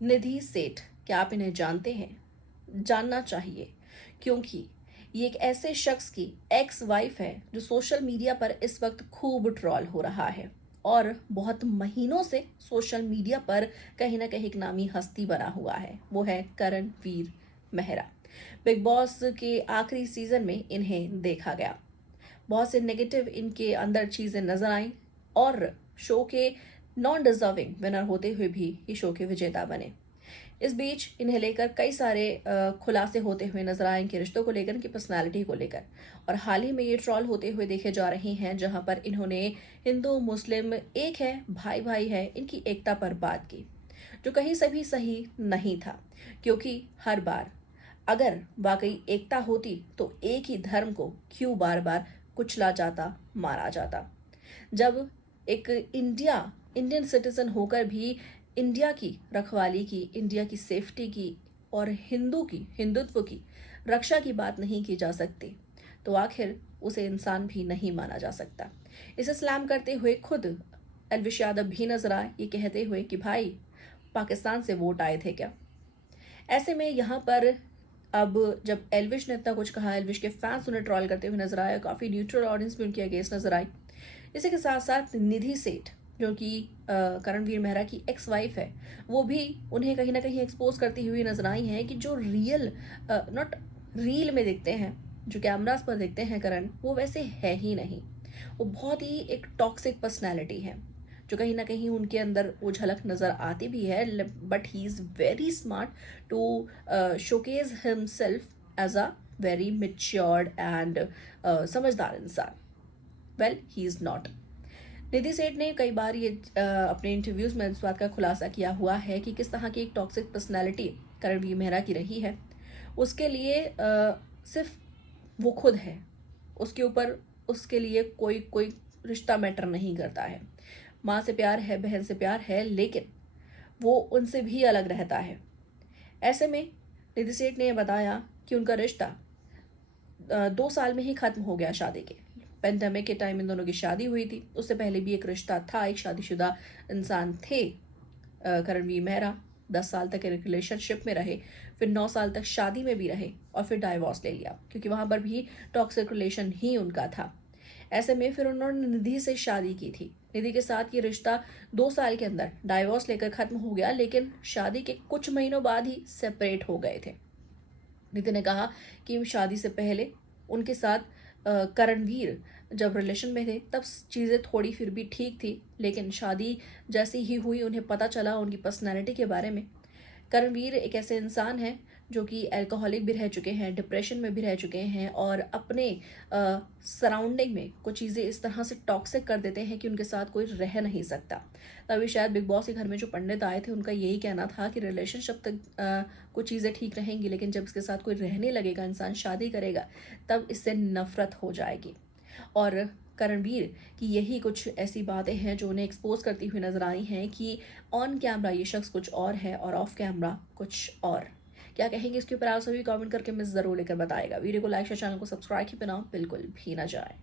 निधि सेठ, क्या आप इन्हें जानते हैं? जानना चाहिए, क्योंकि ये एक ऐसे शख्स की एक्स वाइफ है जो सोशल मीडिया पर इस वक्त खूब ट्रॉल हो रहा है और बहुत महीनों से सोशल मीडिया पर कहीं ना कहीं एक नामी हस्ती बना हुआ है। वो है करणवीर मेहरा। बिग बॉस के आखिरी सीजन में इन्हें देखा गया, बहुत से नेगेटिव इनके अंदर चीजें नजर आई और शो के नॉन डिजर्विंग विनर होते हुए भी ये शो के विजेता बने। इस बीच इन्हें लेकर कई सारे खुलासे होते हुए नजर आए, इनके रिश्तों को लेकर, इनकी पर्सनालिटी को लेकर। और हाल ही में ये ट्रॉल होते हुए देखे जा रहे हैं, जहां पर इन्होंने हिंदू मुस्लिम एक है, भाई भाई है, इनकी एकता पर बात की, जो कहीं से भी सही नहीं था। क्योंकि हर बार अगर वाकई एकता होती तो एक ही धर्म को क्यों बार बार कुचला जाता, मारा जाता। जब एक इंडियन सिटीजन होकर भी इंडिया की रखवाली की, इंडिया की सेफ्टी की और हिंदुत्व की रक्षा की बात नहीं की जा सकती, तो आखिर उसे इंसान भी नहीं माना जा सकता। इसे सलाम करते हुए खुद एल्विश यादव भी नजर आए, ये कहते हुए कि भाई, पाकिस्तान से वोट आए थे क्या? ऐसे में यहाँ पर अब जब एल्विश ने इतना कुछ कहा, एल्विश के फैंस उन्हें ट्रॉल करते हुए नजर आए, काफी न्यूट्रल ऑडियंस भी उनके अगेंस्ट नजर आई। इसी के साथ साथ निधि सेठ, जो कि करणवीर मेहरा की एक्स वाइफ है, वो भी उन्हें कहीं ना कहीं एक्सपोज करती हुई नजर आई हैं कि जो रियल नॉट रील में दिखते हैं, जो कैमरास पर दिखते हैं करण, वो वैसे है ही नहीं। वो बहुत ही एक टॉक्सिक पर्सनैलिटी है, जो कहीं ना कहीं उनके अंदर वो झलक नजर आती भी है। But he is very smart to showcase himself as a very matured and समझदार इंसान। Well, he is not. Nidhi Seth ने कई बार ये अपने इंटरव्यूज में इस बात का खुलासा किया हुआ है कि किस तरह की एक टॉक्सिक पर्सनैलिटी करणवीर मेहरा की रही है। उसके लिए सिर्फ वो खुद है, उसके ऊपर उसके लिए कोई कोई रिश्ता मैटर नहीं करता है। माँ से प्यार है, बहन से प्यार है, लेकिन वो उनसे भी अलग रहता है। ऐसे में निधि सेठ ने बताया कि उनका रिश्ता 2 साल में ही खत्म हो गया शादी के। पेंडेमिक के टाइम इन दोनों की शादी हुई थी, उससे पहले भी एक रिश्ता था, एक शादीशुदा इंसान थे करणवीर मेहरा। 10 साल तक एक रिलेशनशिप में रहे, फिर 9 साल तक शादी में भी रहे और फिर डाइवोर्स ले लिया, क्योंकि वहां पर भी टॉक्सिक रिलेशन ही उनका था। ऐसे में फिर उन्होंने निधि से शादी की थी। निधि के साथ ये रिश्ता 2 साल के अंदर डाइवोर्स लेकर खत्म हो गया, लेकिन शादी के कुछ महीनों बाद ही सेपरेट हो गए थे। निधि ने कहा कि शादी से पहले उनके साथ करणवीर जब रिलेशन में थे तब चीज़ें थोड़ी फिर भी ठीक थी, लेकिन शादी जैसी ही हुई उन्हें पता चला उनकी पर्सनैलिटी के बारे में। करणवीर एक ऐसे इंसान हैं जो कि अल्कोहलिक भी रह चुके हैं, डिप्रेशन में भी रह चुके हैं और अपने सराउंडिंग में कुछ चीज़ें इस तरह से टॉक्सिक कर देते हैं कि उनके साथ कोई रह नहीं सकता। तभी शायद बिग बॉस के घर में जो पंडित आए थे उनका यही कहना था कि रिलेशनशिप तक कुछ चीज़ें ठीक रहेंगी, लेकिन जब इसके साथ कोई रहने लगेगा, इंसान शादी करेगा, तब इससे नफरत हो जाएगी। और करणवीर की यही कुछ ऐसी बातें हैं जो उन्हें एक्सपोज करती हुई नजर आई हैं कि ऑन कैमरा ये शख्स कुछ और है और ऑफ कैमरा कुछ और। क्या कहेंगे इसके ऊपर आप सभी कमेंट करके मैं जरूर लेकर बताएगा। वीडियो को लाइक शेयर, चैनल को सब्सक्राइब ही बनाओ बिल्कुल भी ना जाए।